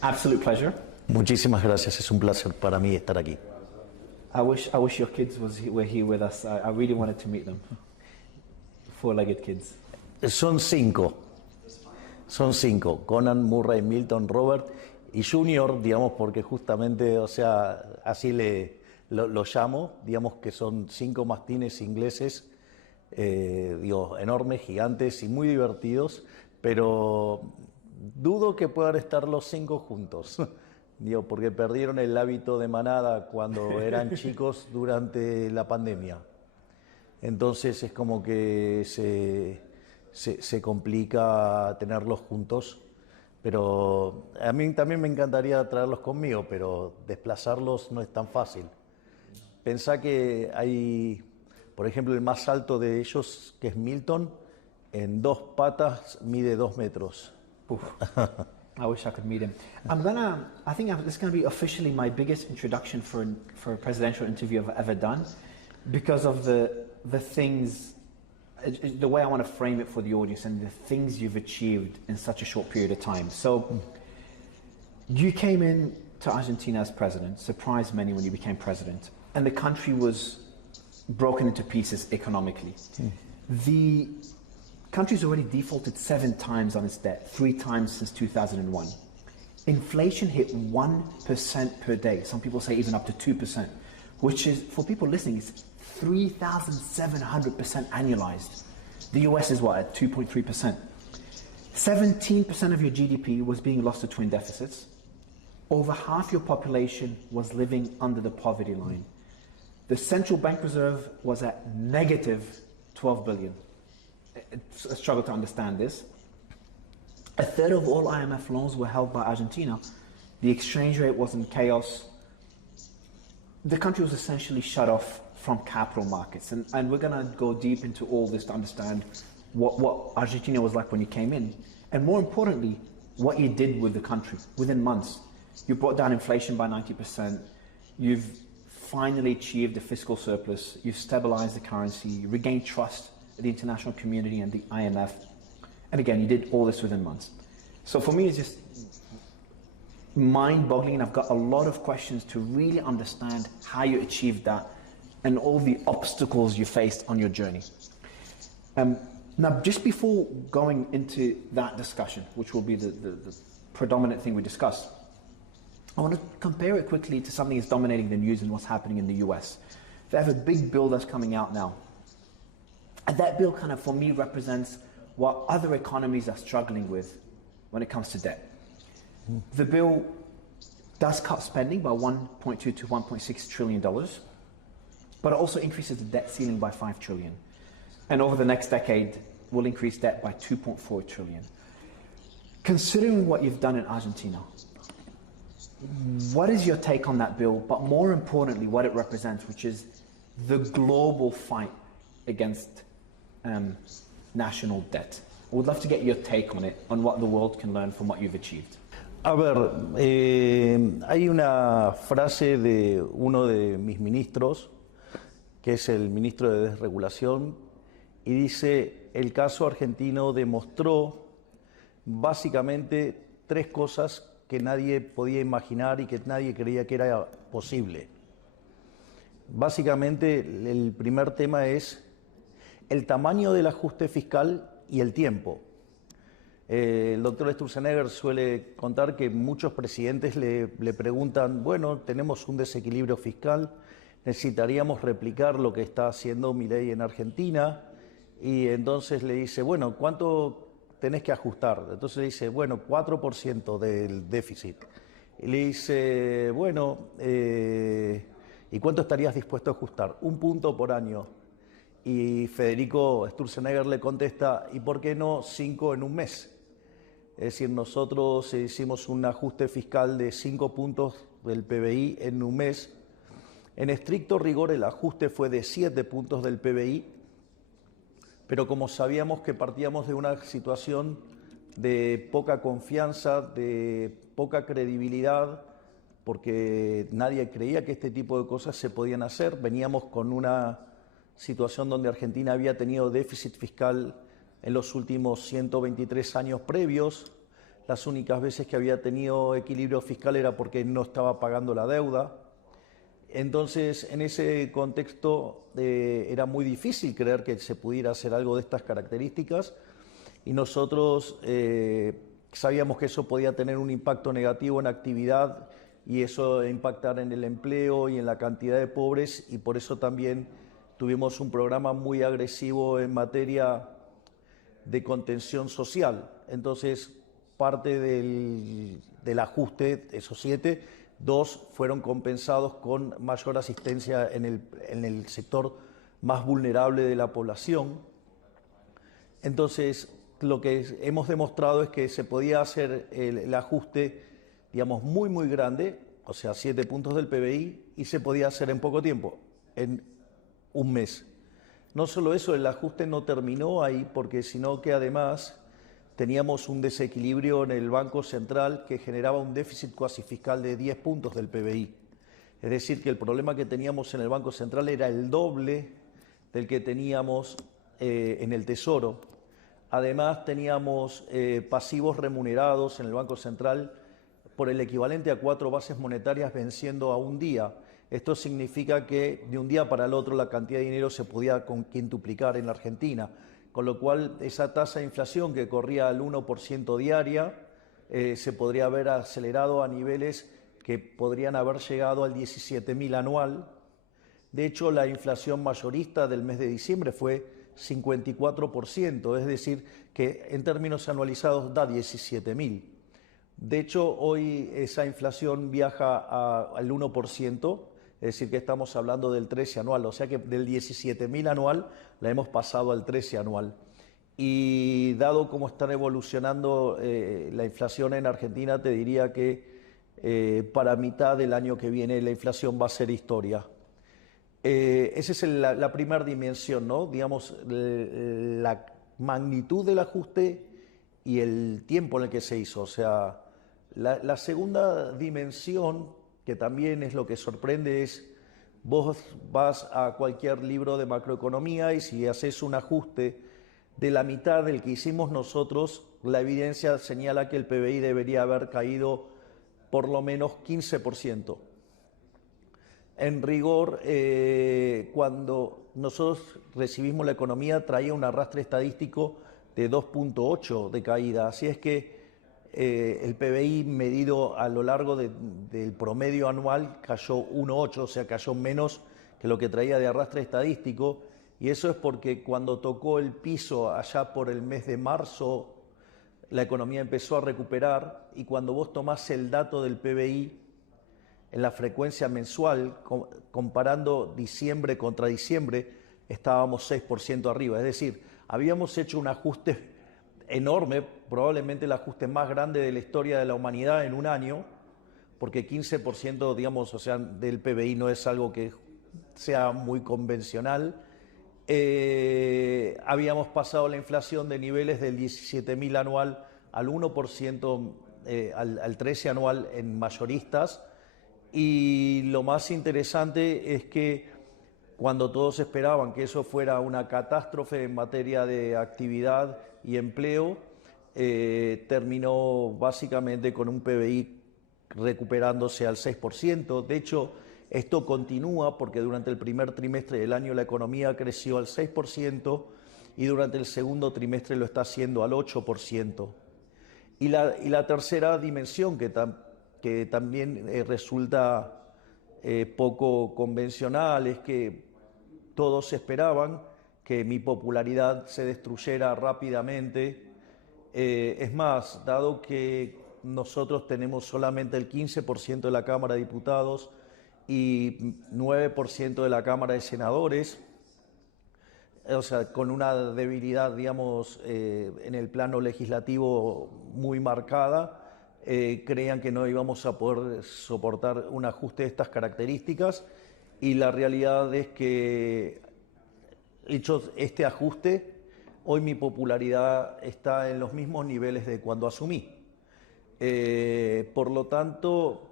Absolute pleasure. Muchísimas gracias, es un placer para mí estar aquí. I wish your kids were here with us. I really wanted to meet them. Four-legged kids. Son cinco, Conan, Murray, Milton, Robert y Junior, digamos, porque justamente, o sea, así lo llamo, digamos que son 5 mastines ingleses, digo, enormes, gigantes y muy divertidos, pero dudo que puedan estar los 5 juntos. Digo, porque perdieron el hábito de manada cuando eran chicos durante la pandemia. Entonces es como que se complica tenerlos juntos. Pero a mí también me encantaría traerlos conmigo, pero desplazarlos no es tan fácil. Pensá que hay, por ejemplo, el más alto de ellos, que es Milton, en 2 patas mide 2 metros. Oof. I wish I could meet him. I think this is gonna be officially my biggest introduction for a presidential interview I've ever done, because of the things, the way I want to frame it for the audience and the things you've achieved in such a short period of time. So, you came in to Argentina as president, surprised many when you became president, and the country was broken into pieces economically. The country's already defaulted 7 times on its debt, 3 times since 2001. Inflation hit 1% per day. Some people say even up to 2%, which is, for people listening, it's 3,700% annualized. The US is what, at 2.3%. 17% of your GDP was being lost to twin deficits. Over half your population was living under the poverty line. The central bank reserve was at negative 12 billion. It's a struggle to understand this. A third of all IMF loans were held by Argentina. The exchange rate was in chaos. The country was essentially shut off from capital markets. And we're going to go deep into all this to understand what Argentina was like when you came in. And more importantly, what you did with the country within months. You brought down inflation by 90%. You've finally achieved a fiscal surplus. You've stabilized the currency. You regained trust the international community and the IMF. And again, you did all this within months. So for me, it's just mind-boggling, and I've got a lot of questions to really understand how you achieved that and all the obstacles you faced on your journey. Now, just before going into that discussion, which will be the predominant thing we discuss, I want to compare it quickly to something that's dominating the news and what's happening in the US. They have a big bill that's coming out now. And that bill kind of, for me, represents what other economies are struggling with when it comes to debt. The bill does cut spending by $1.2 to $1.6 trillion, but it also increases the debt ceiling by $5 trillion. And over the next decade, will increase debt by $2.4 trillion. Considering what you've done in Argentina, what is your take on that bill, but more importantly, what it represents, which is the global fight against national debt? I would love to get your take on it, on what the world can learn from what you've achieved. A ver, hay una frase de uno de mis ministros, que es el ministro de Desregulación, y dice: el caso argentino demostró básicamente 3 cosas que nadie podía imaginar y que nadie creía que era posible. Básicamente, el primer tema es el tamaño del ajuste fiscal y el tiempo. El doctor Sturzenegger suele contar que muchos presidentes le preguntan: bueno, tenemos un desequilibrio fiscal, necesitaríamos replicar lo que está haciendo Milei en Argentina, y entonces le dice: bueno, ¿cuánto tenés que ajustar? Entonces le dice: bueno, 4% del déficit. Y le dice: bueno, ¿y cuánto estarías dispuesto a ajustar? 1 punto por año. Y Federico Sturzenegger le contesta: ¿y por qué no 5 en un mes? Es decir, nosotros hicimos un ajuste fiscal de 5 puntos del PBI en un mes. En estricto rigor, el ajuste fue de 7 puntos del PBI, pero como sabíamos que partíamos de una situación de poca confianza, de poca credibilidad, porque nadie creía que este tipo de cosas se podían hacer, veníamos con una situación donde Argentina había tenido déficit fiscal en los últimos 123 años previos, Las únicas veces que había tenido equilibrio fiscal era porque no estaba pagando la deuda. Entonces, en ese contexto era muy difícil creer que se pudiera hacer algo de estas características y nosotros sabíamos que eso podía tener un impacto negativo en actividad y eso impactar en el empleo y en la cantidad de pobres, y por eso también tuvimos un programa muy agresivo en materia de contención social. Entonces, parte del ajuste, esos 7, 2 fueron compensados con mayor asistencia en el sector más vulnerable de la población. Entonces, lo que hemos demostrado es que se podía hacer el ajuste, digamos, muy, muy grande, o sea, 7 puntos del PBI, y se podía hacer en poco tiempo, en un mes. No solo eso, el ajuste no terminó ahí, porque sino que además teníamos un desequilibrio en el Banco Central que generaba un déficit cuasi fiscal de 10 puntos del PBI. Es decir, que el problema que teníamos en el Banco Central era el doble del que teníamos en el Tesoro. Además, teníamos pasivos remunerados en el Banco Central por el equivalente a 4 bases monetarias venciendo a un día. Esto significa que de un día para el otro la cantidad de dinero se podía quintuplicar en la Argentina, con lo cual esa tasa de inflación que corría al 1% diaria se podría haber acelerado a niveles que podrían haber llegado al 17.000 anual. De hecho, la inflación mayorista del mes de diciembre fue 54%, es decir, que en términos anualizados da 17.000. De hecho, hoy esa inflación viaja al 1%, es decir, que estamos hablando del 13 anual, o sea que del 17.000 anual la hemos pasado al 13 anual. Y dado cómo están evolucionando la inflación en Argentina, te diría que para mitad del año que viene la inflación va a ser historia. Esa es la primera dimensión, ¿no? Digamos, la magnitud del ajuste y el tiempo en el que se hizo. O sea, la segunda dimensión, que también es lo que sorprende, es vos vas a cualquier libro de macroeconomía y si haces un ajuste de la mitad del que hicimos nosotros, la evidencia señala que el PBI debería haber caído por lo menos 15%. En rigor, cuando nosotros recibimos la economía, traía un arrastre estadístico de 2.8 de caída. Así es que el PBI medido a lo largo del promedio anual cayó 1.8, o sea, cayó menos que lo que traía de arrastre estadístico. Y eso es porque cuando tocó el piso allá por el mes de marzo, la economía empezó a recuperar, y cuando vos tomás el dato del PBI, en la frecuencia mensual, comparando diciembre contra diciembre, estábamos 6% arriba. Es decir, habíamos hecho un ajuste enorme, probablemente el ajuste más grande de la historia de la humanidad en un año, porque 15%, digamos, o sea, del PBI no es algo que sea muy convencional. Habíamos pasado la inflación de niveles del 17.000 anual al 1%, al 13 anual en mayoristas. Y lo más interesante es que cuando todos esperaban que eso fuera una catástrofe en materia de actividad y empleo, terminó básicamente con un PBI recuperándose al 6%. De hecho, esto continúa porque durante el primer trimestre del año la economía creció al 6% y durante el segundo trimestre lo está haciendo al 8%. Y la tercera dimensión que también resulta poco convencional es que todos esperaban que mi popularidad se destruyera rápidamente. Es más, dado que nosotros tenemos solamente el 15% de la Cámara de Diputados y 9% de la Cámara de Senadores, o sea, con una debilidad, digamos, en el plano legislativo muy marcada, creían que no íbamos a poder soportar un ajuste de estas características, y la realidad es que, hecho este ajuste, hoy mi popularidad está en los mismos niveles de cuando asumí. Por lo tanto,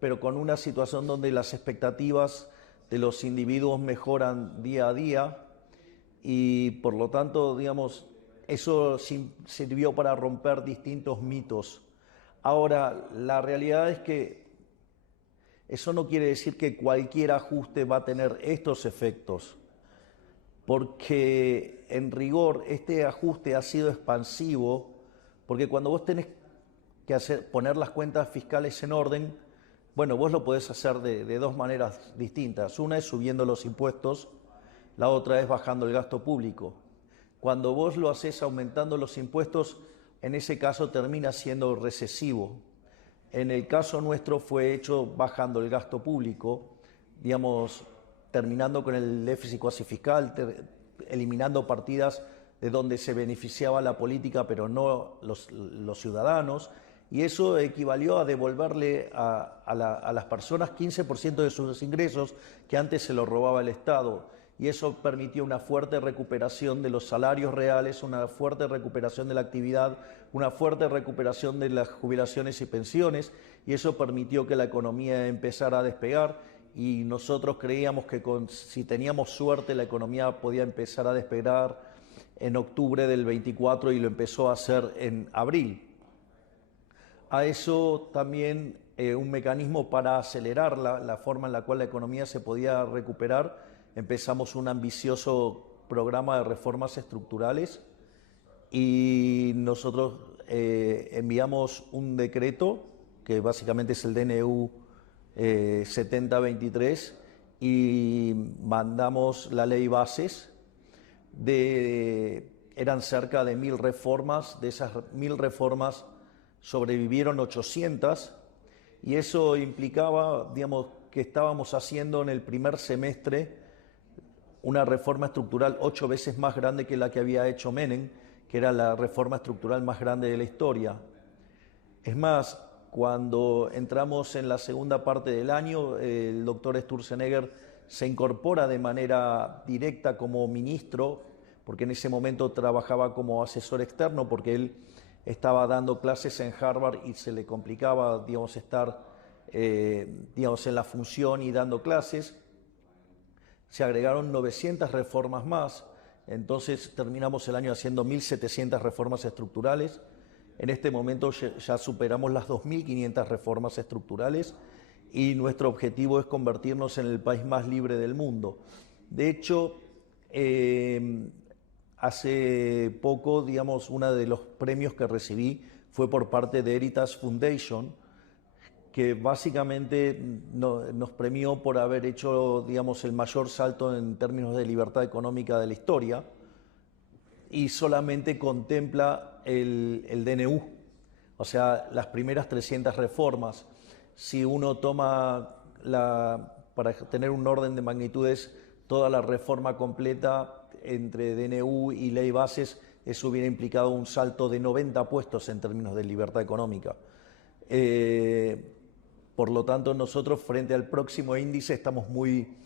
pero con una situación donde las expectativas de los individuos mejoran día a día, y por lo tanto, digamos, eso sirvió para romper distintos mitos Ahora, la realidad es que eso no quiere decir que cualquier ajuste va a tener estos efectos, porque en rigor este ajuste ha sido expansivo, porque cuando vos tenés que poner las cuentas fiscales en orden, bueno, vos lo podés hacer de dos maneras distintas. Una es subiendo los impuestos, la otra es bajando el gasto público. Cuando vos lo haces aumentando los impuestos, en ese caso termina siendo recesivo. En el caso nuestro fue hecho bajando el gasto público, digamos, terminando con el déficit cuasi fiscal, eliminando partidas de donde se beneficiaba la política pero no los ciudadanos, y eso equivalió a devolverle a las personas 15% de sus ingresos que antes se lo robaba el Estado, y eso permitió una fuerte recuperación de los salarios reales, una fuerte recuperación de la actividad, una fuerte recuperación de las jubilaciones y pensiones, y eso permitió que la economía empezara a despegar, y nosotros creíamos que si teníamos suerte la economía podía empezar a despegar en octubre del 24 y lo empezó a hacer en abril. A eso también un mecanismo para acelerar la forma en la cual la economía se podía recuperar. Empezamos un ambicioso programa de reformas estructurales y nosotros enviamos un decreto, que básicamente es el DNU 7023, y mandamos la ley bases. Eran cerca de 1000 reformas, de esas 1000 reformas sobrevivieron 800, y eso implicaba, digamos, que estábamos haciendo en el primer semestre una reforma estructural 8 veces más grande que la que había hecho Menem, que era la reforma estructural más grande de la historia. Es más, cuando entramos en la segunda parte del año, el doctor Sturzenegger se incorpora de manera directa como ministro, porque en ese momento trabajaba como asesor externo, porque él estaba dando clases en Harvard y se le complicaba, digamos, estar digamos, en la función y dando clases. Se agregaron 900 reformas más, entonces terminamos el año haciendo 1700 reformas estructurales. En este momento ya superamos las 2500 reformas estructurales y nuestro objetivo es convertirnos en el país más libre del mundo. De hecho, hace poco, digamos, uno de los premios que recibí fue por parte de Heritage Foundation, que básicamente nos premió por haber hecho, digamos, el mayor salto en términos de libertad económica de la historia, y solamente contempla el DNU, o sea, las primeras 300 reformas. Si uno toma, para tener un orden de magnitudes, toda la reforma completa entre DNU y ley bases, eso hubiera implicado un salto de 90 puestos en términos de libertad económica. Por lo tanto, nosotros frente al próximo índice estamos muy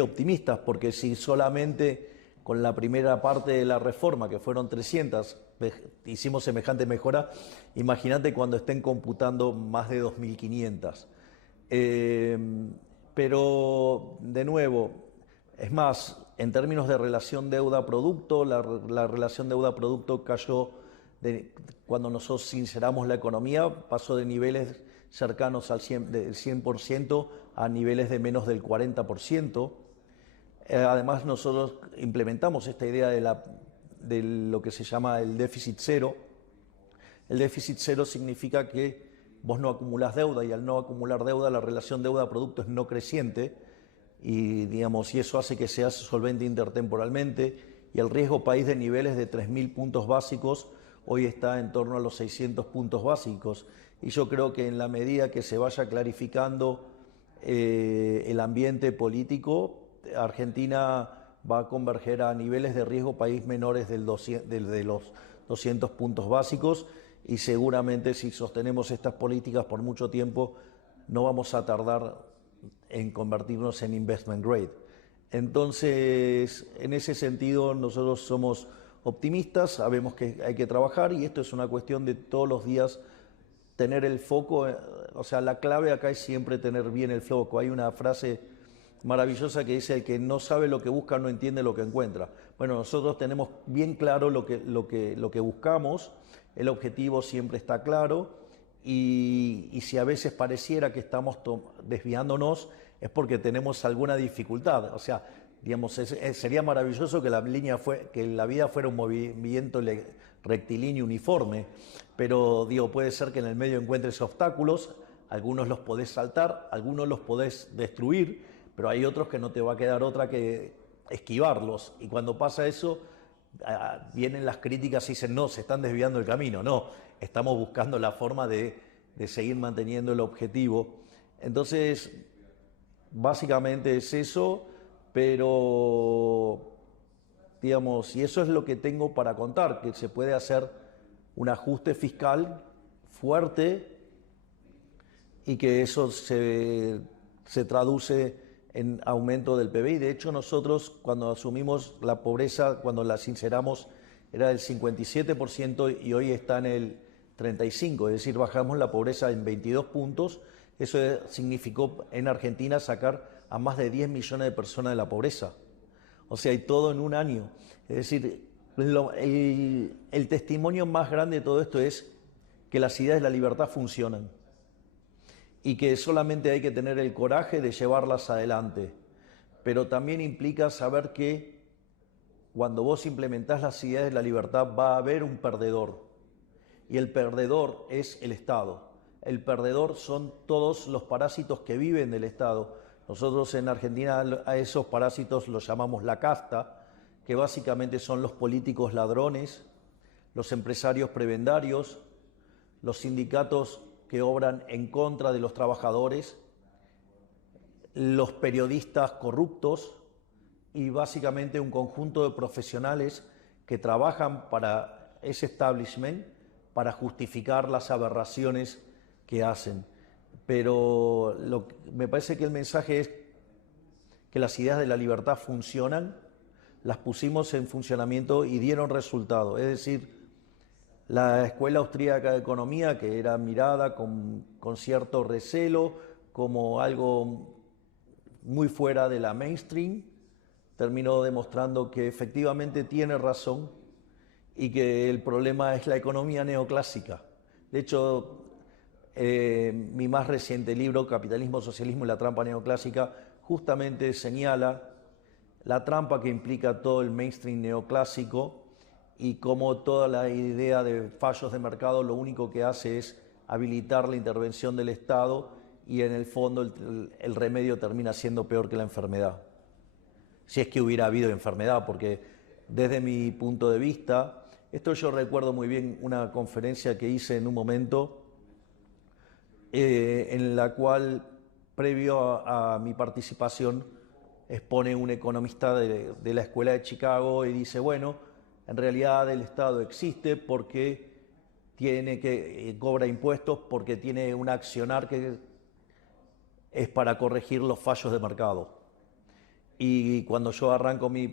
optimistas, porque si solamente con la primera parte de la reforma, que fueron 300, hicimos semejante mejora, imagínate cuando estén computando más de 2500. Pero, de nuevo, es más, en términos de relación deuda-producto, la relación deuda-producto cayó, cuando nosotros sinceramos la economía, pasó de niveles cercanos al 100% a niveles de menos del 40%. Además, nosotros implementamos esta idea de lo que se llama el déficit cero. El déficit cero significa que vos no acumulás deuda, y al no acumular deuda, la relación deuda-producto es no creciente, y, digamos, y eso hace que seas solvente intertemporalmente, y el riesgo país de niveles de 3000 puntos básicos hoy está en torno a los 600 puntos básicos. Y yo creo que en la medida que se vaya clarificando el ambiente político, Argentina va a converger a niveles de riesgo país menores de los 200 puntos básicos, y seguramente si sostenemos estas políticas por mucho tiempo no vamos a tardar en convertirnos en investment grade. Entonces, en ese sentido, nosotros somos optimistas, sabemos que hay que trabajar, y esto es una cuestión de todos los días tener el foco. O sea, la clave acá es siempre tener bien el foco. Hay una frase maravillosa que dice: el que no sabe lo que busca no entiende lo que encuentra. Bueno, nosotros tenemos bien claro lo que buscamos, el objetivo siempre está claro, y si a veces pareciera que estamos desviándonos es porque tenemos alguna dificultad. O sea, digamos, sería maravilloso que que la vida fuera un movimiento rectilíneo uniforme, pero digo, puede ser que en el medio encuentres obstáculos, algunos los podés saltar, algunos los podés destruir, pero hay otros que no te va a quedar otra que esquivarlos. Y cuando pasa eso, vienen las críticas y dicen: no, se están desviando el camino. No, estamos buscando la forma de seguir manteniendo el objetivo. Entonces, básicamente es eso, pero digamos, y eso es lo que tengo para contar, que se puede hacer un ajuste fiscal fuerte y que eso se traduce en aumento del PBI. De hecho, nosotros cuando asumimos la pobreza, cuando la sinceramos, era del 57% y hoy está en el 35%, es decir, bajamos la pobreza en 22 puntos. Eso significó en Argentina sacar a más de 10 millones de personas de la pobreza. O sea, y todo en un año. Es decir, el testimonio más grande de todo esto es que las ideas de la libertad funcionan y que solamente hay que tener el coraje de llevarlas adelante. Pero también implica saber que cuando vos implementás las ideas de la libertad va a haber un perdedor, y el perdedor es el Estado. El perdedor son todos los parásitos que viven del Estado. Nosotros en Argentina a esos parásitos los llamamos la casta, que básicamente son los políticos ladrones, los empresarios prebendarios, los sindicatos que obran en contra de los trabajadores, los periodistas corruptos y básicamente un conjunto de profesionales que trabajan para ese establishment para justificar las aberraciones que hacen. Pero me parece que el mensaje es que las ideas de la libertad funcionan, las pusimos en funcionamiento y dieron resultado. Es decir, la Escuela Austríaca de Economía, que era mirada con cierto recelo como algo muy fuera de la mainstream, terminó demostrando que efectivamente tiene razón y que el problema es la economía neoclásica. De hecho, mi más reciente libro, Capitalismo, Socialismo y la trampa neoclásica, justamente señala la trampa que implica todo el mainstream neoclásico y cómo toda la idea de fallos de mercado lo único que hace es habilitar la intervención del Estado y en el fondo el remedio termina siendo peor que la enfermedad. Si es que hubiera habido enfermedad, porque desde mi punto de vista, esto yo recuerdo muy bien una conferencia que hice en un momento en la cual, previo a mi participación, expone un economista de la Escuela de Chicago y dice: bueno, en realidad el Estado existe porque cobra impuestos, porque tiene un accionar que es para corregir los fallos de mercado. Y cuando yo arranco mi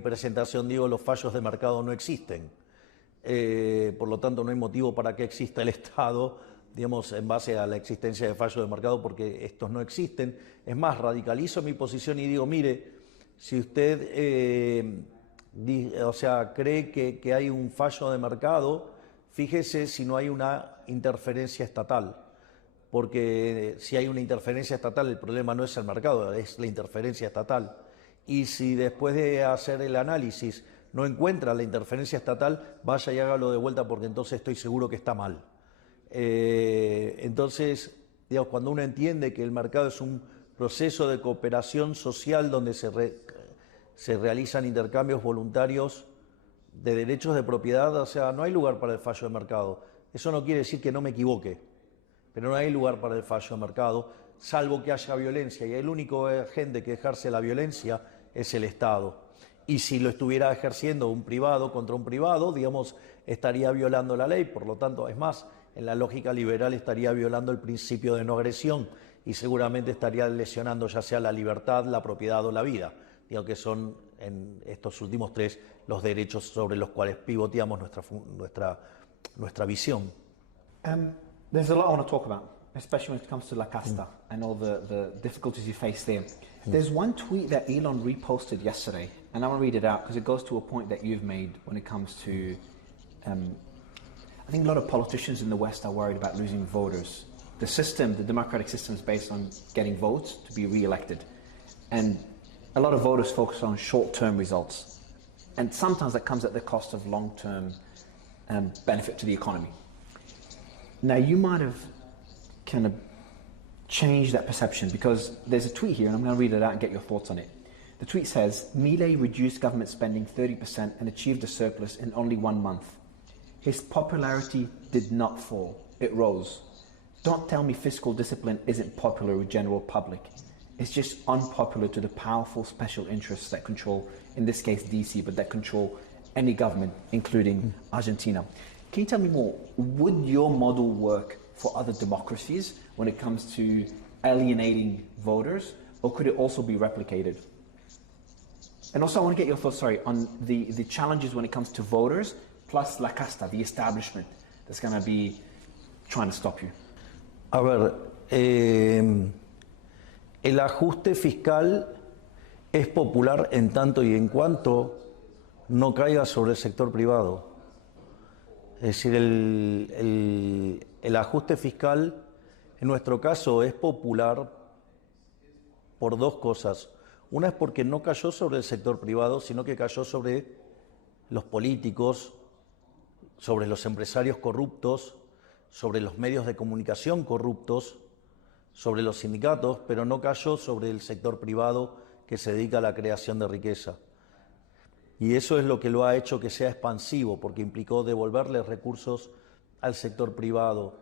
presentación digo: los fallos de mercado no existen. Por lo tanto, no hay motivo para que exista el Estado, digamos, en base a la existencia de fallos de mercado, porque estos no existen. Es más, radicalizo mi posición y digo: mire, si usted cree que hay un fallo de mercado, fíjese si no hay una interferencia estatal, porque si hay una interferencia estatal el problema no es el mercado, es la interferencia estatal. Y si después de hacer el análisis no encuentra la interferencia estatal, vaya y hágalo de vuelta, porque entonces estoy seguro que está mal. Entonces, digamos, cuando uno entiende que el mercado es un proceso de cooperación social donde se realizan intercambios voluntarios de derechos de propiedad, o sea, no hay lugar para el fallo de mercado. Eso no quiere decir que no me equivoque, pero no hay lugar para el fallo de mercado, salvo que haya violencia, y el único agente que ejerce la violencia es el Estado. Y si lo estuviera ejerciendo un privado contra un privado, digamos, estaría violando la ley. Por lo tanto, es más, en la lógica liberal estaría violando el principio de no agresión y seguramente estaría lesionando ya sea la libertad, la propiedad o la vida. Digo que son, en estos últimos tres, los derechos sobre los cuales pivoteamos nuestra visión. There's a lot I want to talk about. especially when it comes to La Casta and all the difficulties you face there. There's one tweet that Elon reposted yesterday, and I want to read it out because it goes to a point that you've made when it comes to, I think a lot of politicians in the West are worried about losing voters. The system, the democratic system, is based on getting votes to be re-elected. And a lot of voters focus on short-term results. And sometimes that comes at the cost of long-term benefit to the economy. Now, you might have kind of changed that perception because there's a tweet here, and I'm going to read it out and get your thoughts on it. The tweet says, Milei reduced government spending 30% and achieved a surplus in only 1 month. His popularity did not fall, it rose. Don't tell me fiscal discipline isn't popular with general public. It's just unpopular to the powerful special interests that control, in this case DC, but that control any government, including Argentina. Can you tell me more? Would your model work for other democracies when it comes to alienating voters, or could it also be replicated? And also I want to get your thoughts, on the challenges when it comes to voters, plus La Casta, the establishment that's going to be trying to stop you. A ver, el ajuste fiscal es popular en tanto y en cuanto no caiga sobre el sector privado. Es decir, el ajuste fiscal en nuestro caso es popular por dos cosas. Una es porque no cayó sobre el sector privado, sino que cayó sobre los políticos, sobre los empresarios corruptos, sobre los medios de comunicación corruptos, sobre los sindicatos, pero no cayó sobre el sector privado que se dedica a la creación de riqueza. Y eso es lo que lo ha hecho que sea expansivo, porque implicó devolverle recursos al sector privado.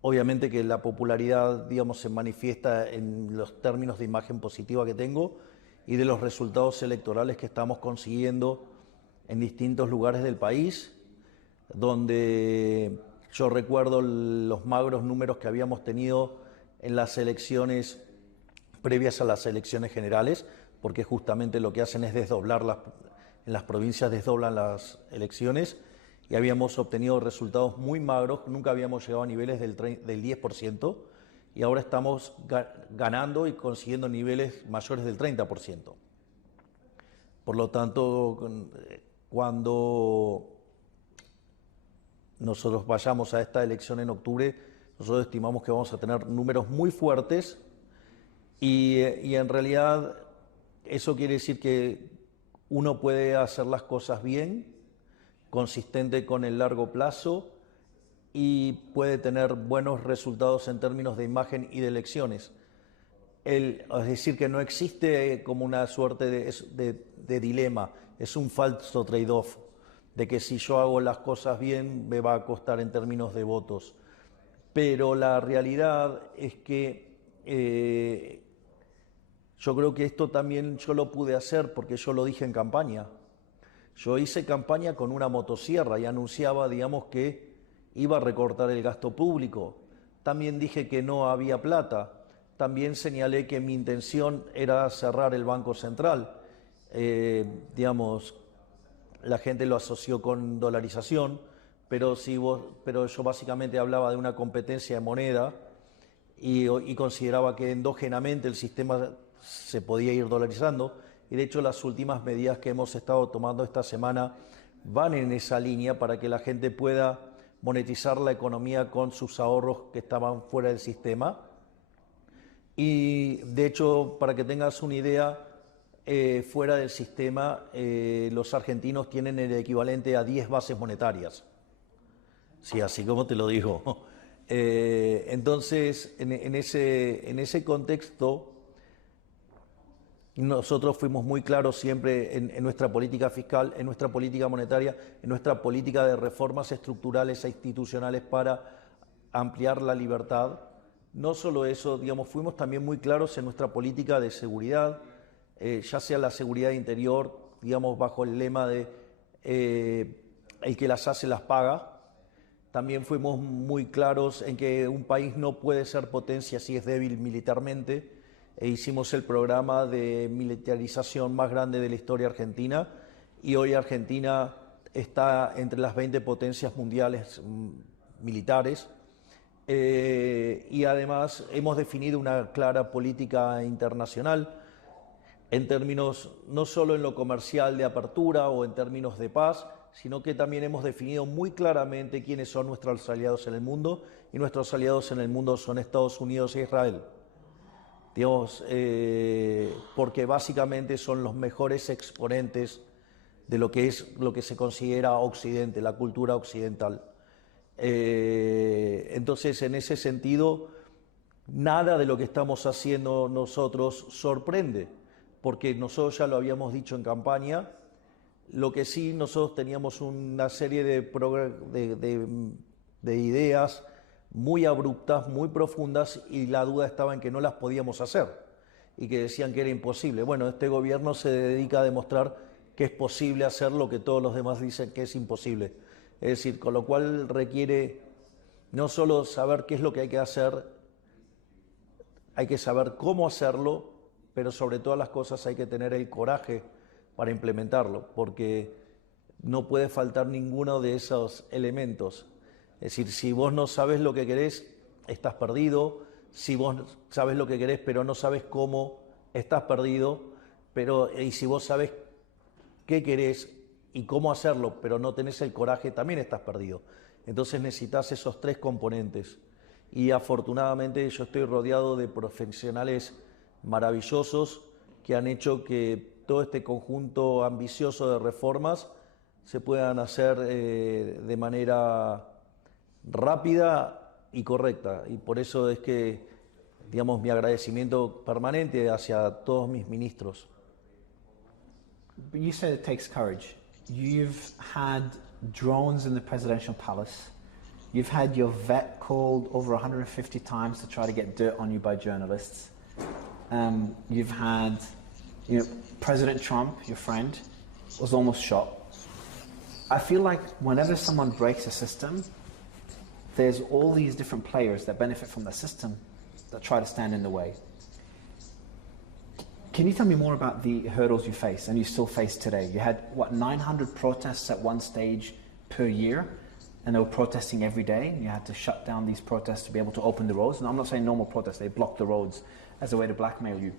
Obviamente que la popularidad, digamos, se manifiesta en los términos de imagen positiva que tengo y de los resultados electorales que estamos consiguiendo en distintos lugares del país, donde yo recuerdo los magros números que habíamos tenido en las elecciones previas a las elecciones generales, porque justamente lo que hacen es desdoblar en las provincias desdoblan las elecciones, y habíamos obtenido resultados muy magros, nunca habíamos llegado a niveles del 10%, y ahora estamos ganando y consiguiendo niveles mayores del 30%. Por lo tanto, cuando nosotros vayamos a esta elección en octubre, nosotros estimamos que vamos a tener números muy fuertes y en realidad eso quiere decir que uno puede hacer las cosas bien, consistente con el largo plazo y puede tener buenos resultados en términos de imagen y de elecciones. Es decir, que no existe como una suerte de dilema, es un falso trade-off, de que si yo hago las cosas bien me va a costar en términos de votos. Pero la realidad es que yo creo que esto también yo lo pude hacer porque yo lo dije en campaña. Yo hice campaña con una motosierra y anunciaba, digamos, que iba a recortar el gasto público. También dije que no había plata. También señalé que mi intención era cerrar el Banco Central. Digamos, la gente lo asoció con dolarización, pero yo básicamente hablaba de una competencia de moneda y consideraba que endógenamente el sistema se podía ir dolarizando, y de hecho las últimas medidas que hemos estado tomando esta semana van en esa línea para que la gente pueda monetizar la economía con sus ahorros que estaban fuera del sistema. Y de hecho, para que tengas una idea, fuera del sistema, los argentinos tienen el equivalente a 10 bases monetarias. Sí, así como te lo digo. Entonces, en ese contexto, nosotros fuimos muy claros siempre en nuestra política fiscal, en nuestra política monetaria, en nuestra política de reformas estructurales e institucionales para ampliar la libertad. No solo eso, digamos, fuimos también muy claros en nuestra política de seguridad, ya sea la seguridad interior, digamos, bajo el lema de el que las hace las paga. También fuimos muy claros en que un país no puede ser potencia si es débil militarmente, e hicimos el programa de militarización más grande de la historia argentina, y hoy Argentina está entre las 20 potencias mundiales militares. Y además hemos definido una clara política internacional en términos no solo en lo comercial de apertura o en términos de paz, sino que también hemos definido muy claramente quiénes son nuestros aliados en el mundo, y nuestros aliados en el mundo son Estados Unidos e Israel. Digamos, porque básicamente son los mejores exponentes de lo que es lo que se considera Occidente, la cultura occidental. Entonces, en ese sentido, nada de lo que estamos haciendo nosotros sorprende, porque nosotros ya lo habíamos dicho en campaña. Lo que sí, nosotros teníamos una serie de ideas muy abruptas, muy profundas, y la duda estaba en que no las podíamos hacer y que decían que era imposible. Bueno, este gobierno se dedica a demostrar que es posible hacer lo que todos los demás dicen que es imposible. Es decir, con lo cual requiere no solo saber qué es lo que hay que hacer, hay que saber cómo hacerlo, pero sobre todas las cosas hay que tener el coraje para implementarlo, porque no puede faltar ninguno de esos elementos. Es decir, si vos no sabes lo que querés, estás perdido. Si vos sabes lo que querés, pero no sabes cómo, estás perdido. Y si vos sabes qué querés y cómo hacerlo, pero no tenés el coraje, también estás perdido. Entonces necesitas esos tres componentes. Y afortunadamente yo estoy rodeado de profesionales maravillosos que han hecho que todo este conjunto ambicioso de reformas se puedan hacer de manera rápida y correcta. Y por eso es que, digamos, mi agradecimiento permanente hacia todos mis ministros. But you said it takes courage. You've had drones in the presidential palace. You've had your vet called over 150 times to try to get dirt on you by journalists. You've had, President Trump, your friend, was almost shot. I feel like whenever someone breaks a system, there's all these different players that benefit from the system that try to stand in the way. Can you tell me more about the hurdles you face and you still face today? You had, 900 protests at one stage per year, and they were protesting every day, and you had to shut down these protests to be able to open the roads. And I'm not saying normal protests, they blocked the roads as a way to blackmail you.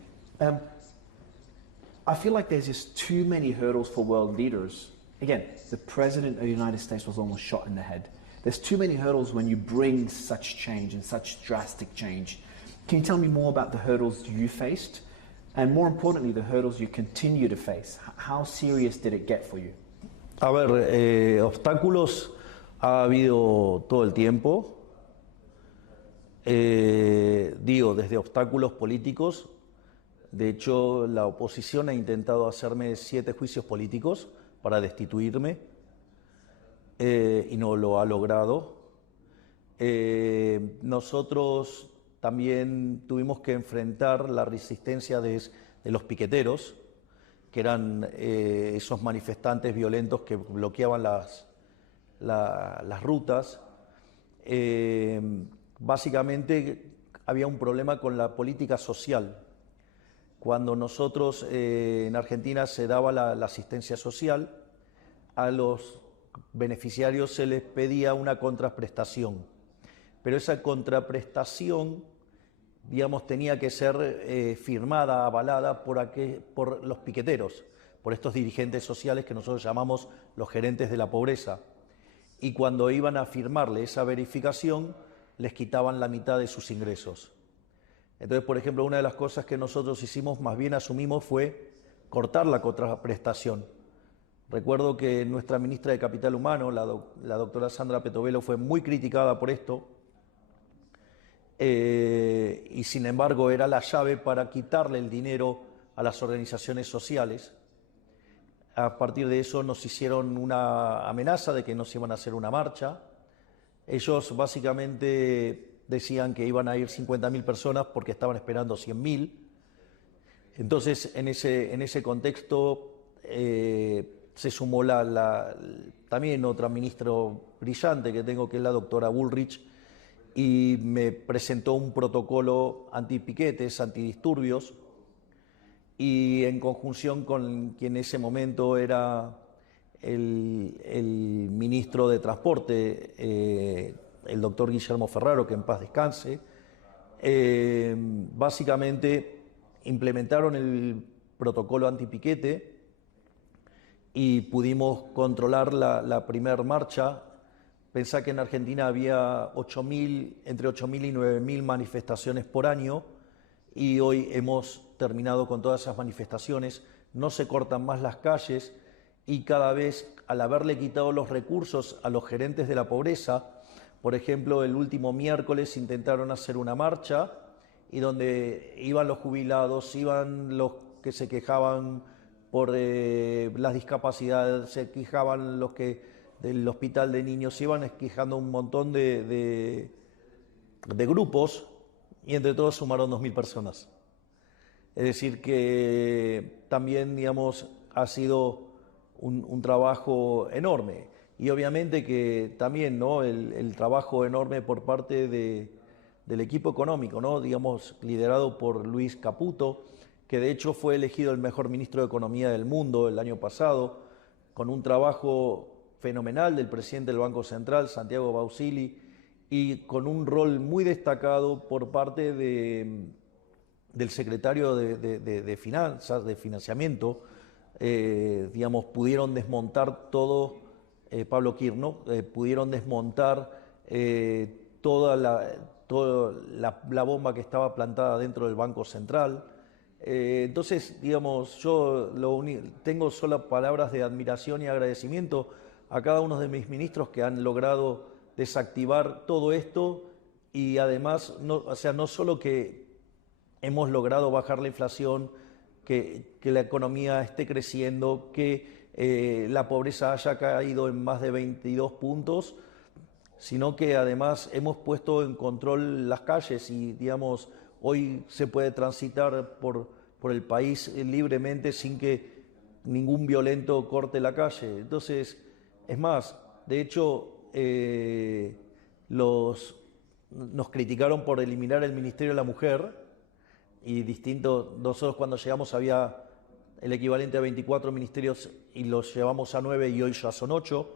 I feel like there's just too many hurdles for world leaders. Again, the President of the United States was almost shot in the head. There's too many hurdles when you bring such change and such drastic change. Can you tell me more about the hurdles you faced? And more importantly, the hurdles you continue to face. How serious did it get for you? A ver, obstáculos ha habido todo el tiempo. Digo, desde obstáculos políticos. De hecho, la oposición ha intentado hacerme 7 juicios políticos para destituirme y no lo ha logrado. Nosotros también tuvimos que enfrentar la resistencia de los piqueteros, que eran esos manifestantes violentos que bloqueaban las rutas. Básicamente había un problema con la política social. Cuando nosotros en Argentina se daba la asistencia social, a los beneficiarios se les pedía una contraprestación. Pero esa contraprestación, digamos, tenía que ser firmada, avalada por los piqueteros, por estos dirigentes sociales que nosotros llamamos los gerentes de la pobreza. Y cuando iban a firmarle esa verificación, les quitaban la mitad de sus ingresos. Entonces, por ejemplo, una de las cosas que nosotros hicimos, más bien asumimos, fue cortar la contraprestación. Recuerdo que nuestra ministra de Capital Humano, la doctora Sandra Petovelo, fue muy criticada por esto, y sin embargo era la llave para quitarle el dinero a las organizaciones sociales. A partir de eso nos hicieron una amenaza de que nos iban a hacer una marcha. Ellos básicamente decían que iban a ir 50.000 personas porque estaban esperando 100.000. Entonces, en ese contexto se sumó también otra ministra brillante que tengo, que es la doctora Bullrich, y me presentó un protocolo antipiquetes, antidisturbios, y en conjunción con quien en ese momento era el ministro de Transporte, el doctor Guillermo Ferraro, que en paz descanse, básicamente implementaron el protocolo antipiquete y pudimos controlar la primera marcha. Pensá que en Argentina había entre 8.000 y 9.000 manifestaciones por año y hoy hemos terminado con todas esas manifestaciones, no se cortan más las calles y cada vez, al haberle quitado los recursos a los gerentes de la pobreza, por ejemplo, el último miércoles intentaron hacer una marcha y donde iban los jubilados, iban los que se quejaban por las discapacidades, se quejaban los que del hospital de niños, se iban quejando un montón de grupos y entre todos sumaron 2.000 personas. Es decir que también, digamos, ha sido un trabajo enorme y obviamente que también, ¿no?, el trabajo enorme por parte del equipo económico, ¿no?, digamos, liderado por Luis Caputo, que de hecho fue elegido el mejor ministro de Economía del mundo el año pasado, con un trabajo fenomenal del presidente del Banco Central, Santiago Bausili, y con un rol muy destacado por parte del secretario de Finanzas, de Financiamiento. Digamos, pudieron desmontar todo, Pablo Kirchner, pudieron desmontar toda la bomba que estaba plantada dentro del Banco Central. Entonces, digamos, yo tengo solo palabras de admiración y agradecimiento a cada uno de mis ministros que han logrado desactivar todo esto y además, no solo que hemos logrado bajar la inflación, que la economía esté creciendo, que la pobreza haya caído en más de 22 puntos, sino que además hemos puesto en control las calles y, digamos, hoy se puede transitar por el país libremente sin que ningún violento corte la calle. Entonces, es más, de hecho, nos criticaron por eliminar el Ministerio de la Mujer y nosotros cuando llegamos había el equivalente a 24 ministerios y los llevamos a 9 y hoy ya son 8.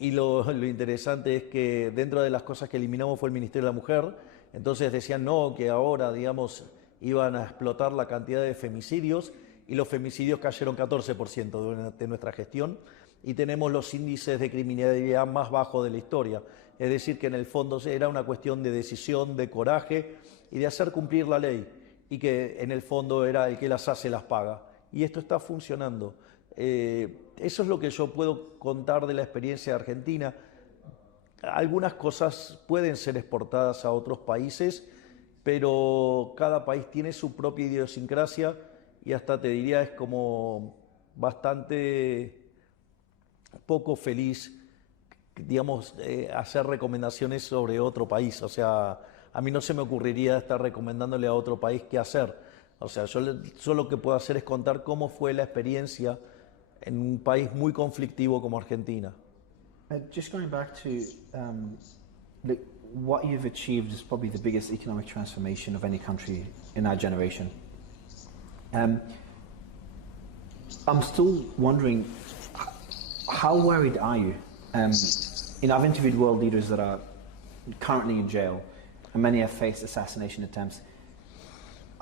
Y lo interesante es que dentro de las cosas que eliminamos fue el Ministerio de la Mujer. Entonces decían no, que ahora, digamos, iban a explotar la cantidad de femicidios y los femicidios cayeron 14% durante nuestra gestión y tenemos los índices de criminalidad más bajos de la historia. Es decir, que en el fondo era una cuestión de decisión, de coraje y de hacer cumplir la ley y que en el fondo era el que las hace las paga. Y esto está funcionando. Eso es lo que yo puedo contar de la experiencia de Argentina. Algunas cosas pueden ser exportadas a otros países, pero cada país tiene su propia idiosincrasia y hasta te diría es como bastante poco feliz, digamos, hacer recomendaciones sobre otro país. O sea, a mí no se me ocurriría estar recomendándole a otro país qué hacer. O sea, yo lo que puedo hacer es contar cómo fue la experiencia en un país muy conflictivo como Argentina. Just going back to what you've achieved is probably the biggest economic transformation of any country in our generation. I'm still wondering, how worried are you? I've interviewed world leaders that are currently in jail, and many have faced assassination attempts.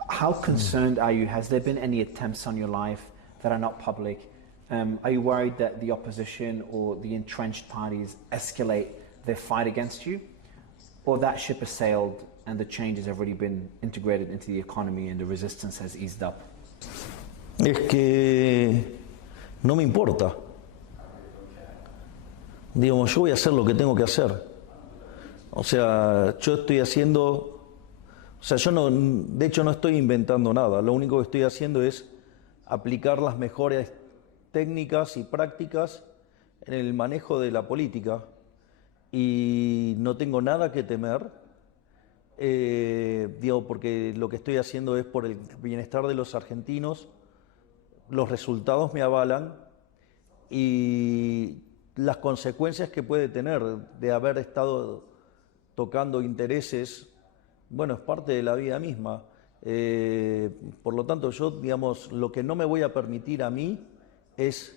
How concerned are you? Has there been any attempts on your life that are not public? Are you worried that the opposition or the entrenched parties escalate their fight against you? Or that ship has sailed and the changes have already been integrated into the economy and the resistance has eased up? Es que no me importa. Digamos, yo voy a hacer lo que tengo que hacer. O sea, yo estoy haciendo... O sea, de hecho no estoy inventando nada. Lo único que estoy haciendo es aplicar las mejores técnicas y prácticas en el manejo de la política. Y no tengo nada que temer, porque lo que estoy haciendo es por el bienestar de los argentinos. Los resultados me avalan y las consecuencias que puede tener de haber estado tocando intereses, bueno, es parte de la vida misma. Por lo tanto, yo, digamos, lo que no me voy a permitir a mí es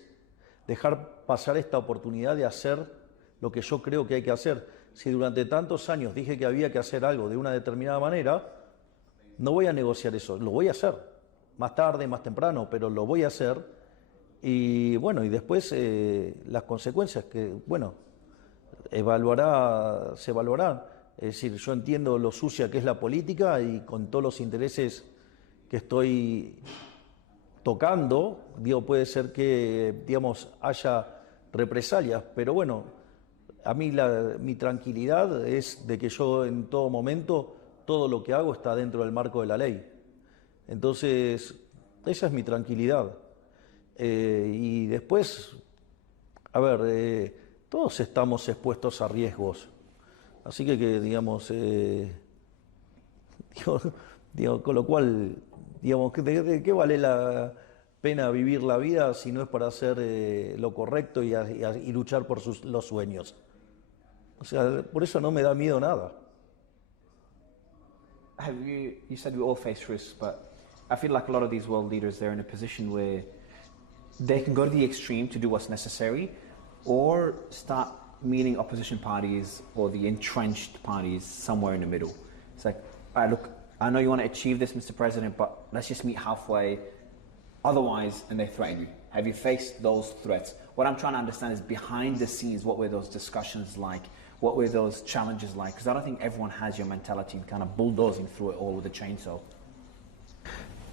dejar pasar esta oportunidad de hacer lo que yo creo que hay que hacer. Si durante tantos años dije que había que hacer algo de una determinada manera, no voy a negociar eso, lo voy a hacer. Más tarde, más temprano, pero lo voy a hacer. Y bueno, y después las consecuencias que, bueno, se evaluarán. Es decir, yo entiendo lo sucia que es la política y con todos los intereses que estoy tocando, digo, puede ser que, digamos, haya represalias, pero bueno, a mí mi tranquilidad es de que yo en todo momento, todo lo que hago está dentro del marco de la ley. Entonces, esa es mi tranquilidad. Y después, a ver, todos estamos expuestos a riesgos. Así que digamos, digo, con lo cual, digamos, ¿de qué vale la pena vivir la vida si no es para hacer lo correcto y luchar por los sueños? O sea, por eso no me da miedo nada. You said we all face risks, but I feel like a lot of these world leaders, they're in a position where they can go to the extreme to do what's necessary, or start meeting opposition parties or the entrenched parties somewhere in the middle. It's like, all right, look, I know you want to achieve this, Mr. President, but let's just meet halfway. Otherwise, and they threaten you. Have you faced those threats? What I'm trying to understand is behind the scenes, what were those discussions like? What were those challenges like? Because I don't think everyone has your mentality and kind of bulldozing through it all with a chainsaw.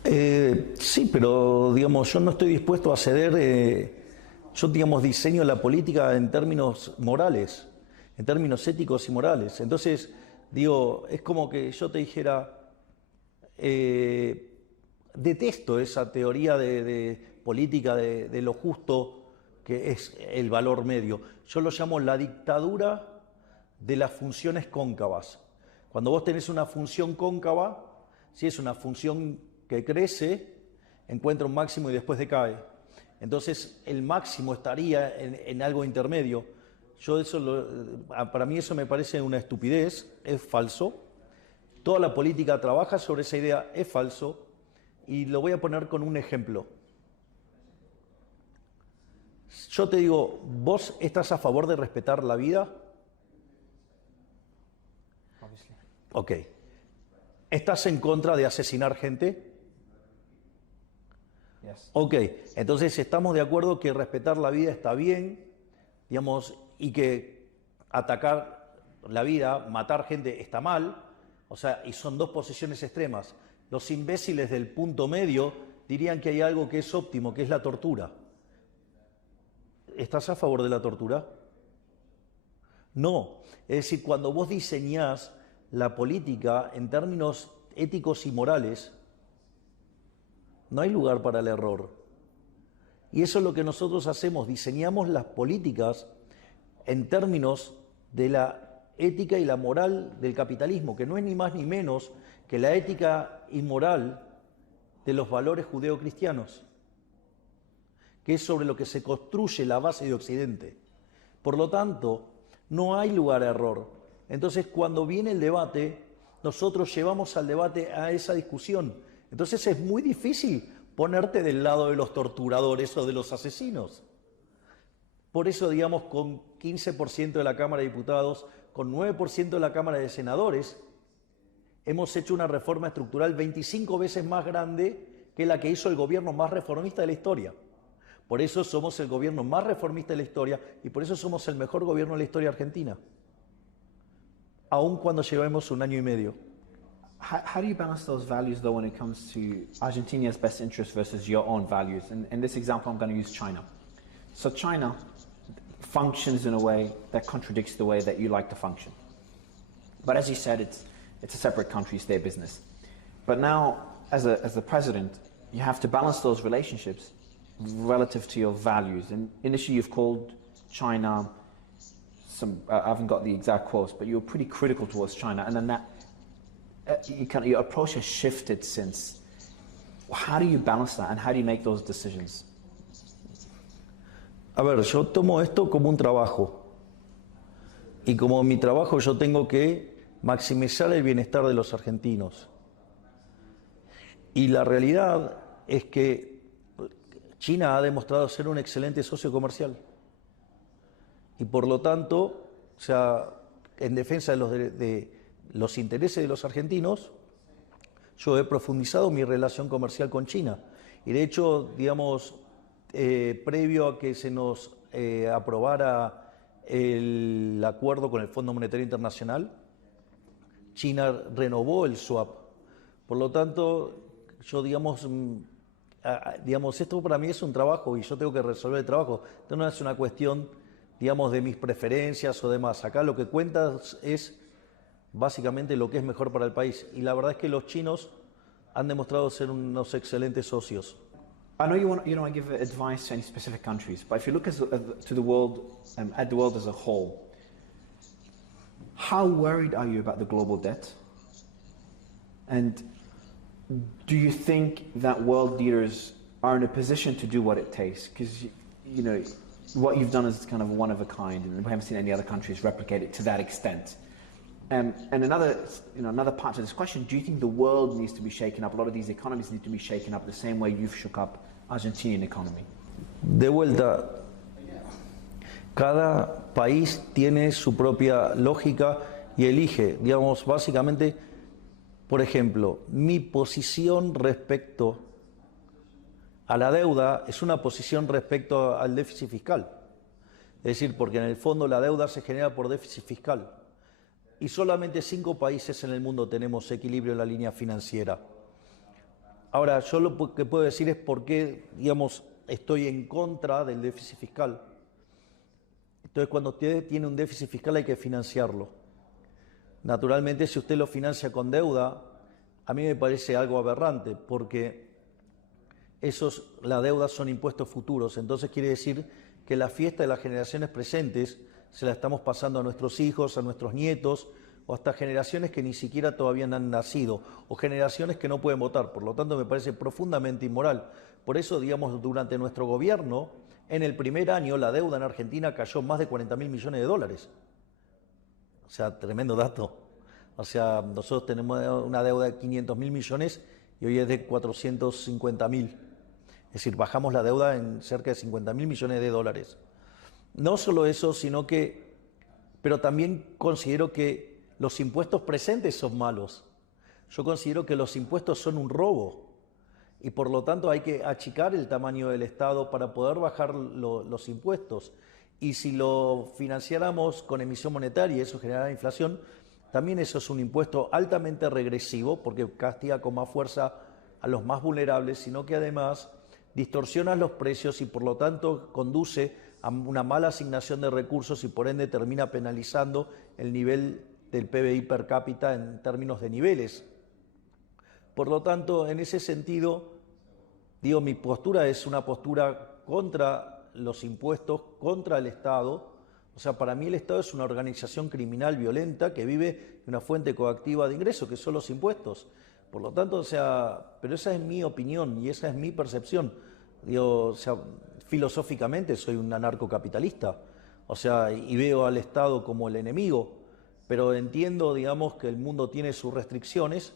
Sí, pero digamos, yo no estoy dispuesto a ceder. Yo, digamos, diseño la política en términos morales, en términos éticos y morales. Entonces, digo, es como que yo te dijera, detesto esa teoría de política de lo justo, que es el valor medio. Yo lo llamo la dictadura de las funciones cóncavas. Cuando vos tenés una función cóncava, si es una función que crece, encuentra un máximo y después decae. Entonces el máximo estaría en algo intermedio. Para mí eso me parece una estupidez, es falso. Toda la política trabaja sobre esa idea, es falso. Y lo voy a poner con un ejemplo. Yo te digo, ¿vos estás a favor de respetar la vida? Obviously. Ok. ¿Estás en contra de asesinar gente? Yes. Ok, entonces estamos de acuerdo que respetar la vida está bien, digamos, y que atacar la vida, matar gente está mal, o sea, y son dos posiciones extremas. Los imbéciles del punto medio dirían que hay algo que es óptimo, que es la tortura. ¿Estás a favor de la tortura? No, es decir, cuando vos diseñás la política en términos éticos y morales, no hay lugar para el error. Y eso es lo que nosotros hacemos, diseñamos las políticas en términos de la ética y la moral del capitalismo, que no es ni más ni menos que la ética y moral de los valores judeocristianos, que es sobre lo que se construye la base de Occidente. Por lo tanto, no hay lugar a error. Entonces, cuando viene el debate, nosotros llevamos al debate a esa discusión. Entonces es muy difícil ponerte del lado de los torturadores o de los asesinos. Por eso, digamos, con 15% de la Cámara de Diputados, con 9% de la Cámara de Senadores, hemos hecho una reforma estructural 25 veces más grande que la que hizo el gobierno más reformista de la historia. Por eso somos el gobierno más reformista de la historia y por eso somos el mejor gobierno de la historia argentina, aun cuando llevemos un año y medio. How do you balance those values, though, when it comes to Argentina's best interest versus your own values? And in this example, I'm going to use China. So China functions in a way that contradicts the way that you like to function. But as you said, it's a separate country, it's their business. But now, as the president, you have to balance those relationships relative to your values. And initially, you've called China I haven't got the exact quotes, but you were pretty critical towards China, and then that your approach has shifted since. How do you balance that, and how do you make those decisions? A ver, yo tomo esto como un trabajo. Y como mi trabajo yo tengo que maximizar el bienestar de los argentinos. Y la realidad es que China ha demostrado ser un excelente socio comercial. Y por lo tanto, o sea, en defensa de los intereses de los argentinos, yo he profundizado mi relación comercial con China. Y de hecho, digamos, previo a que se nos aprobara el acuerdo con el Fondo Monetario Internacional, China renovó el swap. Por lo tanto, yo digamos, esto para mí es un trabajo y yo tengo que resolver el trabajo. Esto no es una cuestión, digamos, de mis preferencias o demás. Acá lo que cuenta es básicamente lo que es mejor para el país. Y la verdad es que los chinos han demostrado ser unos excelentes socios. I know you don't want to give advice to any specific countries, but if you look to the world, at the world as a whole, how worried are you about the global debt? And do you think that world leaders are in a position to do what it takes? Because, you know, what you've done is kind of one of a kind, and we haven't seen any other countries replicate it to that extent. And another part to this question, do you think the world needs to be shaken up? A lot of these economies need to be shaken up the same way you've shook up Argentinian economy. De vuelta, cada país tiene su propia lógica y elige, digamos, básicamente, por ejemplo, mi posición respecto a la deuda es una posición respecto al déficit fiscal. Es decir, porque en el fondo la deuda se genera por déficit fiscal. Y solamente 5 países en el mundo tenemos equilibrio en la línea financiera. Ahora, yo lo que puedo decir es por qué, digamos, estoy en contra del déficit fiscal. Entonces, cuando usted tiene un déficit fiscal hay que financiarlo. Naturalmente, si usted lo financia con deuda, a mí me parece algo aberrante, porque la deuda son impuestos futuros. Entonces quiere decir que la fiesta de las generaciones presentes se la estamos pasando a nuestros hijos, a nuestros nietos, o hasta generaciones que ni siquiera todavía han nacido, o generaciones que no pueden votar. Por lo tanto, me parece profundamente inmoral. Por eso, digamos, durante nuestro gobierno, en el primer año, la deuda en Argentina cayó más de 40.000 millones de dólares. O sea, tremendo dato. O sea, nosotros tenemos una deuda de 500.000 millones y hoy es de 450.000. Es decir, bajamos la deuda en cerca de 50.000 millones de dólares. No solo eso, sino que, pero también considero que los impuestos presentes son malos. Yo considero que los impuestos son un robo y por lo tanto hay que achicar el tamaño del Estado para poder bajar los impuestos. Y si lo financiáramos con emisión monetaria y eso generara inflación, también eso es un impuesto altamente regresivo porque castiga con más fuerza a los más vulnerables, sino que además distorsiona los precios y por lo tanto conduce a una mala asignación de recursos y por ende termina penalizando el nivel del PBI per cápita en términos de niveles. Por lo tanto, en ese sentido, digo, mi postura es una postura contra los impuestos, contra el Estado. O sea, para mí el Estado es una organización criminal violenta que vive de una fuente coactiva de ingreso, que son los impuestos. Por lo tanto, o sea, pero esa es mi opinión y esa es mi percepción. Digo, o sea, filosóficamente soy un anarcocapitalista, o sea, y veo al Estado como el enemigo, pero entiendo, digamos, que el mundo tiene sus restricciones.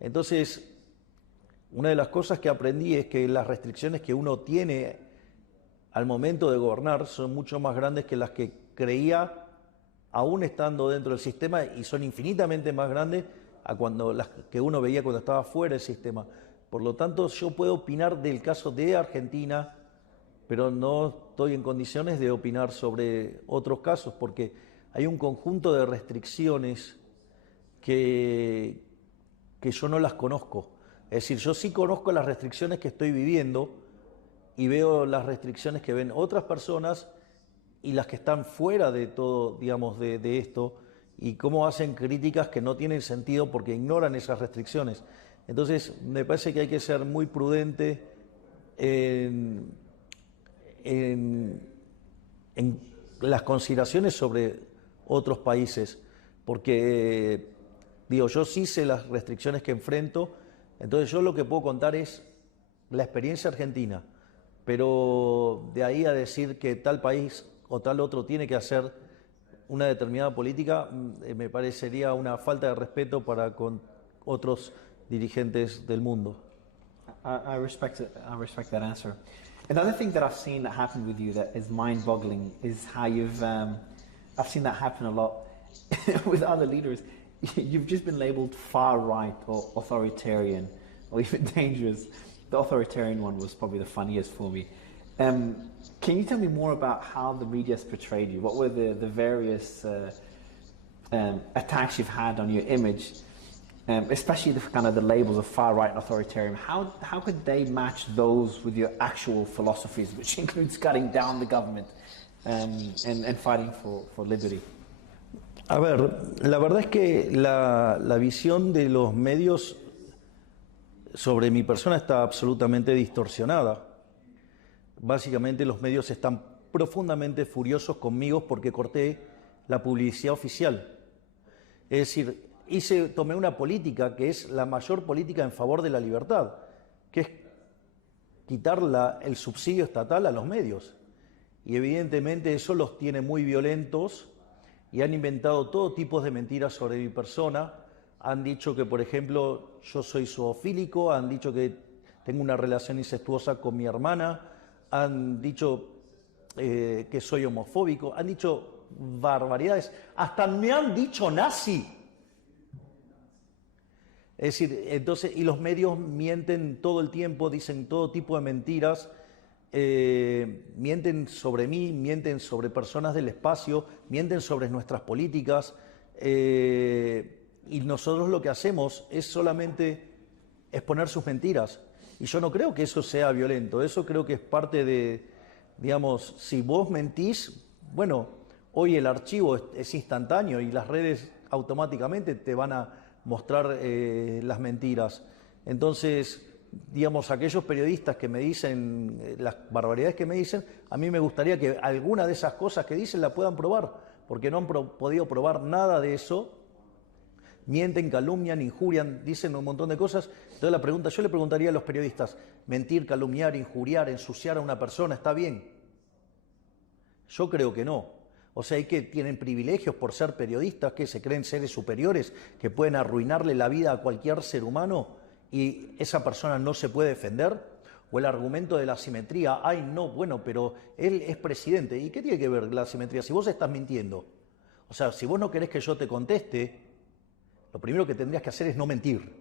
Entonces, una de las cosas que aprendí es que las restricciones que uno tiene al momento de gobernar son mucho más grandes que las que creía aún estando dentro del sistema y son infinitamente más grandes a las que uno veía cuando estaba fuera del sistema. Por lo tanto, yo puedo opinar del caso de Argentina, pero no estoy en condiciones de opinar sobre otros casos porque hay un conjunto de restricciones que yo no las conozco. Es decir, yo sí conozco las restricciones que estoy viviendo y veo las restricciones que ven otras personas y las que están fuera de todo, digamos, de esto, y cómo hacen críticas que no tienen sentido porque ignoran esas restricciones. Entonces, me parece que hay que ser muy prudente en las consideraciones sobre otros países, porque, digo, yo sí sé las restricciones que enfrento, entonces yo lo que puedo contar es la experiencia argentina, pero de ahí a decir que tal país o tal otro tiene que hacer una determinada política, me parecería una falta de respeto para con otros dirigentes del mundo. I respect it. I respect that answer. Another thing that I've seen that happen with you that is mind-boggling is how I've seen that happen a lot, with other leaders, you've just been labeled far right or authoritarian or even dangerous. The authoritarian one was probably the funniest for me. Can you tell me more about how the media has portrayed you? What were the various attacks you've had on your image, especially the labels of far right and authoritarian? How could they match those with your actual philosophies, which includes cutting down the government and fighting for liberty? A ver, la verdad es que la visión de los medios sobre mi persona está absolutamente distorsionada. Básicamente los medios están profundamente furiosos conmigo porque corté la publicidad oficial. Es decir, tomé una política que es la mayor política en favor de la libertad, que es quitar el subsidio estatal a los medios. Y evidentemente eso los tiene muy violentos y han inventado todo tipo de mentiras sobre mi persona. Han dicho que, por ejemplo, yo soy zoofílico, han dicho que tengo una relación incestuosa con mi hermana, han dicho que soy homofóbico, han dicho barbaridades, hasta me han dicho nazi. Es decir, entonces, y los medios mienten todo el tiempo, dicen todo tipo de mentiras, mienten sobre mí, mienten sobre personas del espacio, mienten sobre nuestras políticas, y nosotros lo que hacemos es solamente exponer sus mentiras. Y yo no creo que eso sea violento, eso creo que es parte de, digamos, si vos mentís, bueno, hoy el archivo es instantáneo y las redes automáticamente te van a mostrar las mentiras. Entonces, digamos, aquellos periodistas que me dicen las barbaridades que me dicen, a mí me gustaría que alguna de esas cosas que dicen la puedan probar, porque no han podido probar nada de eso. Mienten, calumnian, injurian, dicen un montón de cosas. Entonces yo le preguntaría a los periodistas, mentir, calumniar, injuriar, ensuciar a una persona, ¿está bien? Yo creo que no. O sea, hay que tienen privilegios por ser periodistas, que se creen seres superiores, que pueden arruinarle la vida a cualquier ser humano y esa persona no se puede defender. O el argumento de la asimetría, ay no, bueno, pero él es presidente. ¿Y qué tiene que ver la asimetría? Si vos estás mintiendo, o sea, si vos no querés que yo te conteste, lo primero que tendrías que hacer es no mentir.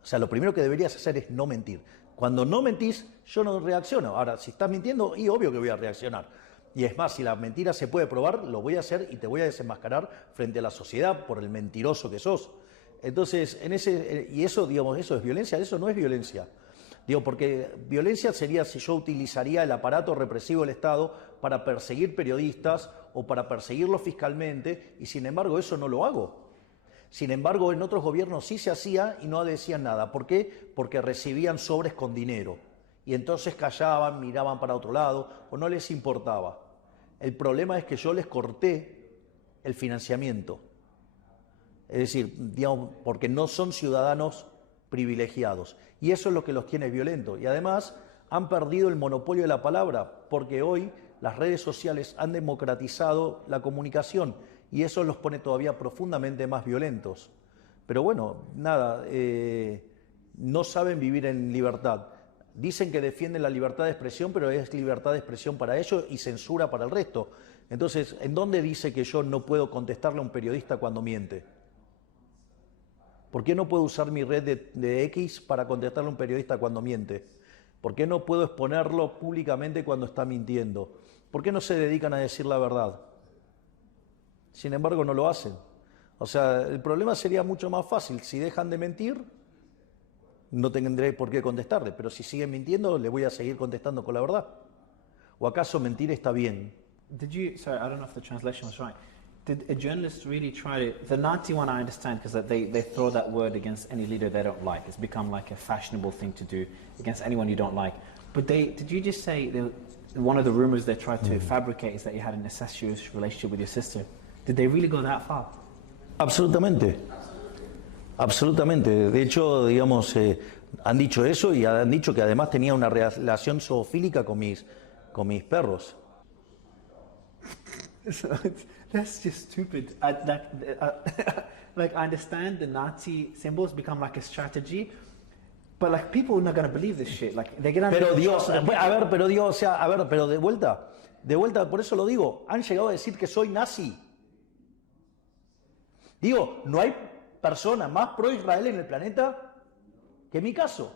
O sea, lo primero que deberías hacer es no mentir. Cuando no mentís, yo no reacciono. Ahora, si estás mintiendo, y obvio que voy a reaccionar. Y es más, si la mentira se puede probar, lo voy a hacer y te voy a desenmascarar frente a la sociedad por el mentiroso que sos. Entonces, y eso, digamos, ¿eso es violencia? Eso no es violencia. Digo, porque violencia sería si yo utilizaría el aparato represivo del Estado para perseguir periodistas o para perseguirlos fiscalmente, y sin embargo eso no lo hago. Sin embargo, en otros gobiernos sí se hacía y no decían nada. ¿Por qué? Porque recibían sobres con dinero. Y entonces callaban, miraban para otro lado o no les importaba. El problema es que yo les corté el financiamiento. Es decir, digamos, porque no son ciudadanos privilegiados. Y eso es lo que los tiene violentos. Y además han perdido el monopolio de la palabra, porque hoy las redes sociales han democratizado la comunicación y eso los pone todavía profundamente más violentos. Pero bueno, nada, no saben vivir en libertad. Dicen que defienden la libertad de expresión, pero es libertad de expresión para ellos y censura para el resto. Entonces, ¿en dónde dice que yo no puedo contestarle a un periodista cuando miente? ¿Por qué no puedo usar mi red de X para contestarle a un periodista cuando miente? ¿Por qué no puedo exponerlo públicamente cuando está mintiendo? ¿Por qué no se dedican a decir la verdad? Sin embargo, no lo hacen. O sea, el problema sería mucho más fácil. Si dejan de mentir, no tendré por qué contestarle. Pero si siguen mintiendo, le voy a seguir contestando con la verdad. ¿O acaso mentir está bien? Sorry, I don't know if the translation was right. Did a journalist really try to... The Nazi one I understand because they throw that word against any leader they don't like. It's become like a fashionable thing to do against anyone you don't like. But did you just say one of the rumors they tried to fabricate is that you had an incestuous relationship with your sister? Did they really go that far? Absolutamente. Absolutamente. De hecho, digamos, han dicho eso y han dicho que además tenía una relación zoofílica con mis perros. That's just stupid. Like, I understand the Nazi symbols become like a strategy, but like people are not going to believe this shit. Like they get under Pero the Dios, trust of the a ver, pero Dios, o sea, a ver, pero de vuelta, por eso lo digo, han llegado a decir que soy nazi. Digo, no hay persona más pro-Israel en el planeta que mi caso.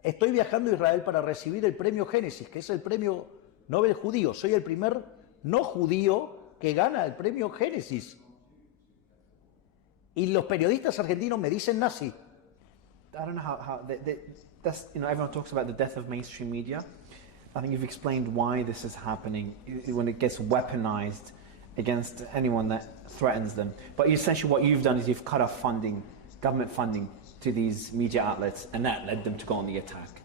Estoy viajando a Israel para recibir el premio Génesis, que es el premio Nobel judío. Soy el primer no judío que gana el premio Génesis. Y los periodistas argentinos me dicen nazi. I don't know that's, everyone talks about the death of mainstream media. I think you've explained why this is happening when it gets weaponized against anyone that threatens them. But essentially what you've done is you've cut off funding, government funding, to these media outlets, and that led them to go on the attack.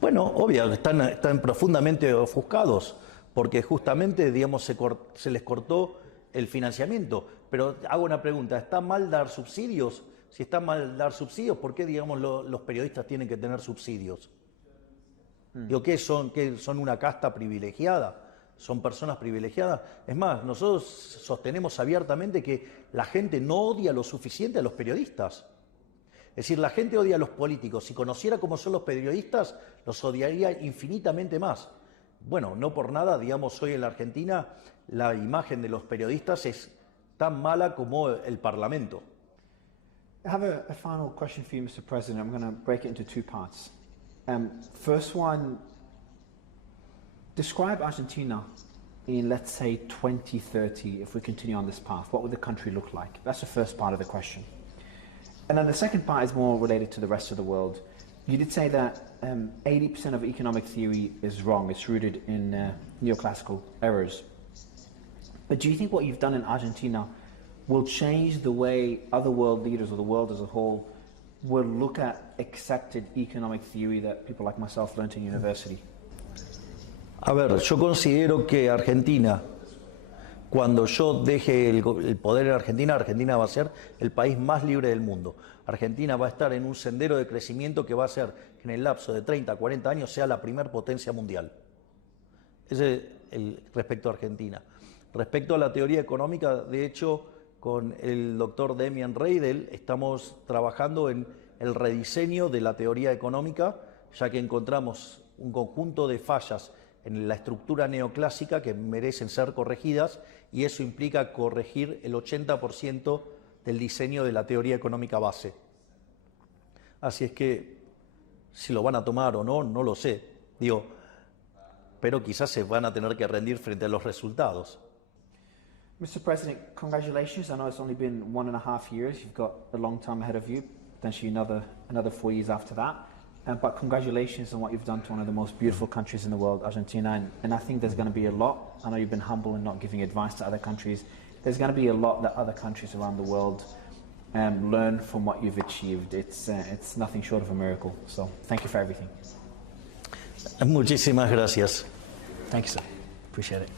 Bueno, obvio, están profundamente ofuscados, porque justamente, digamos, se les cortó el financiamiento. Pero hago una pregunta, ¿está mal dar subsidios? Si está mal dar subsidios, ¿por qué, digamos, los periodistas tienen que tener subsidios? Digo, ¿qué son una casta privilegiada? ¿Son personas privilegiadas? Es más, nosotros sostenemos abiertamente que la gente no odia lo suficiente a los periodistas. Es decir, la gente odia a los políticos. Si conociera cómo son los periodistas, los odiaría infinitamente más. Bueno, no por nada, digamos, hoy en la Argentina la imagen de los periodistas es tan mala como el Parlamento. I have a final question for you, Mr. President. I'm going to break it into two parts. First one, describe Argentina in, let's say, 2030, if we continue on this path. What would the country look like? That's the first part of the question. And then the second part is more related to the rest of the world. You did say that 80% of economic theory is wrong. It's rooted in neoclassical errors. But do you think what you've done in Argentina will change the way other world leaders or the world as a whole will look at accepted economic theory that people like myself learned in university? A ver, yo considero que Argentina, cuando yo deje el poder en Argentina, Argentina va a ser el país más libre del mundo. Argentina va a estar en un sendero de crecimiento que va a hacer que en el lapso de 30 a 40 años sea la primer potencia mundial. Ese es el respecto a Argentina. Respecto a la teoría económica, de hecho, con el doctor Demian Reidel estamos trabajando en el rediseño de la teoría económica, ya que encontramos un conjunto de fallas en la estructura neoclásica que merecen ser corregidas, y eso implica corregir el 80% del diseño de la teoría económica base. Así es que si lo van a tomar o no, no lo sé. Digo, pero quizás se van a tener que rendir frente a los resultados. Mr. President, congratulations. I know it's only been 1.5 years. You've got a long time ahead of you, potentially another 4 years after that. But congratulations on what you've done to one of the most beautiful countries in the world, Argentina. And I think there's going to be a lot. I know you've been humble in not giving advice to other countries. There's going to be a lot that other countries around the world learn from what you've achieved. It's nothing short of a miracle. So thank you for everything. Muchísimas gracias. Thank you, sir. Appreciate it.